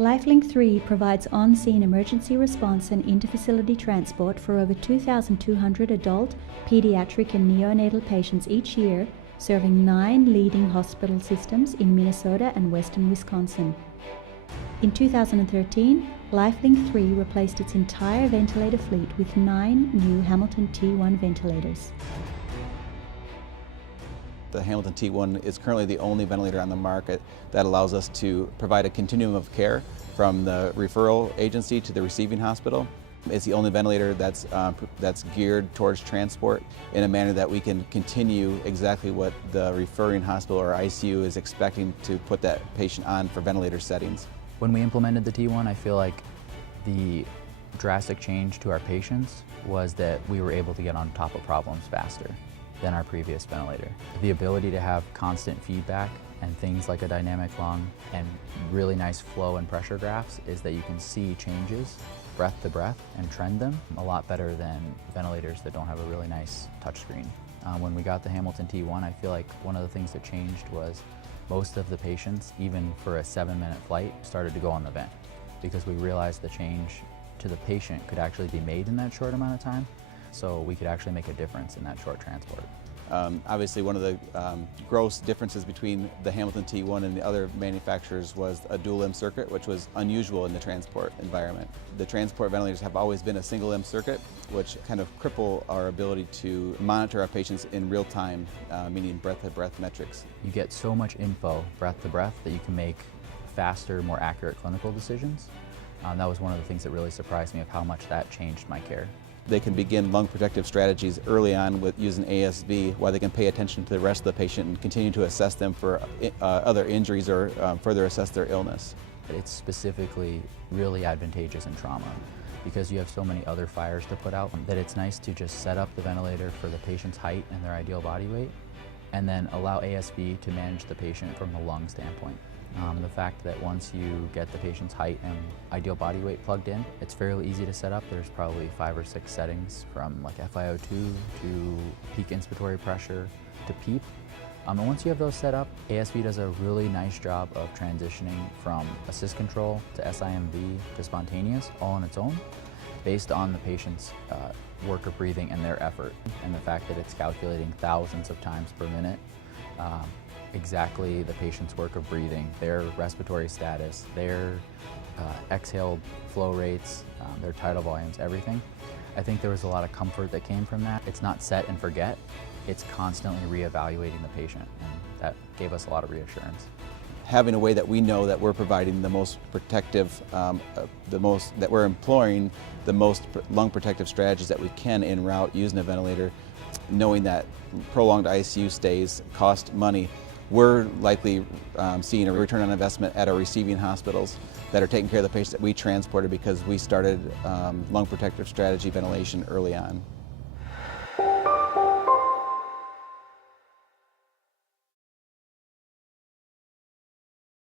LifeLink 3 provides on-scene emergency response and interfacility transport for over 2,200 adult, pediatric and neonatal patients each year, serving 9 leading hospital systems in Minnesota and western Wisconsin. In 2013, LifeLink 3 replaced its entire ventilator fleet with 9 new HAMILTON-T1 ventilators. The HAMILTON-T1 is currently the only ventilator on the market that allows us to provide a continuum of care from the referral agency to the receiving hospital. It's the only ventilator that's geared towards transport in a manner that we can continue exactly what the referring hospital or ICU is expecting to put that patient on for ventilator settings. When we implemented the T1, I feel like the drastic change to our patients was that we were able to get on top of problems faster than our previous ventilator. The ability to have constant feedback and things like a dynamic lung and really nice flow and pressure graphs is that you can see changes breath to breath and trend them a lot better than ventilators that don't have a really nice touchscreen. When we got the HAMILTON-T1, I feel like one of the things that changed was most of the patients, even for a 7-minute flight, started to go on the vent because we realized the change to the patient could actually be made in that short amount of time. So we could actually make a difference in that short transport. Obviously, one of the gross differences between the HAMILTON-T1 and the other manufacturers was a dual limb circuit, which was unusual in the transport environment. The transport ventilators have always been a single limb circuit, which kind of cripple our ability to monitor our patients in real time, meaning breath-to-breath metrics. You get so much info, breath to breath, that you can make faster, more accurate clinical decisions. That was one of the things that really surprised me of how much that changed my care. They can begin lung protective strategies early on with using ASV, while they can pay attention to the rest of the patient and continue to assess them for other injuries or further assess their illness. It's specifically really advantageous in trauma because you have so many other fires to put out that it's nice to just set up the ventilator for the patient's height and their ideal body weight and then allow ASV to manage the patient from a lung standpoint. The fact that once you get the patient's height and ideal body weight plugged in, it's fairly easy to set up. There's probably 5 or 6 settings from like FiO2 to peak inspiratory pressure to PEEP. And once you have those set up, ASV does a really nice job of transitioning from assist control to SIMV to spontaneous all on its own based on the patient's work of breathing and their effort, and the fact that it's calculating thousands of times per minute exactly the patient's work of breathing, their respiratory status, their exhaled flow rates, their tidal volumes, everything. I think there was a lot of comfort that came from that. It's not set and forget, it's constantly reevaluating the patient, and that gave us a lot of reassurance. Having a way that we know that we're providing the most protective, that we're employing the most lung protective strategies that we can en route using a ventilator, knowing that prolonged ICU stays cost money, we're likely seeing a return on investment at our receiving hospitals that are taking care of the patients that we transported because we started lung protective strategy ventilation early on.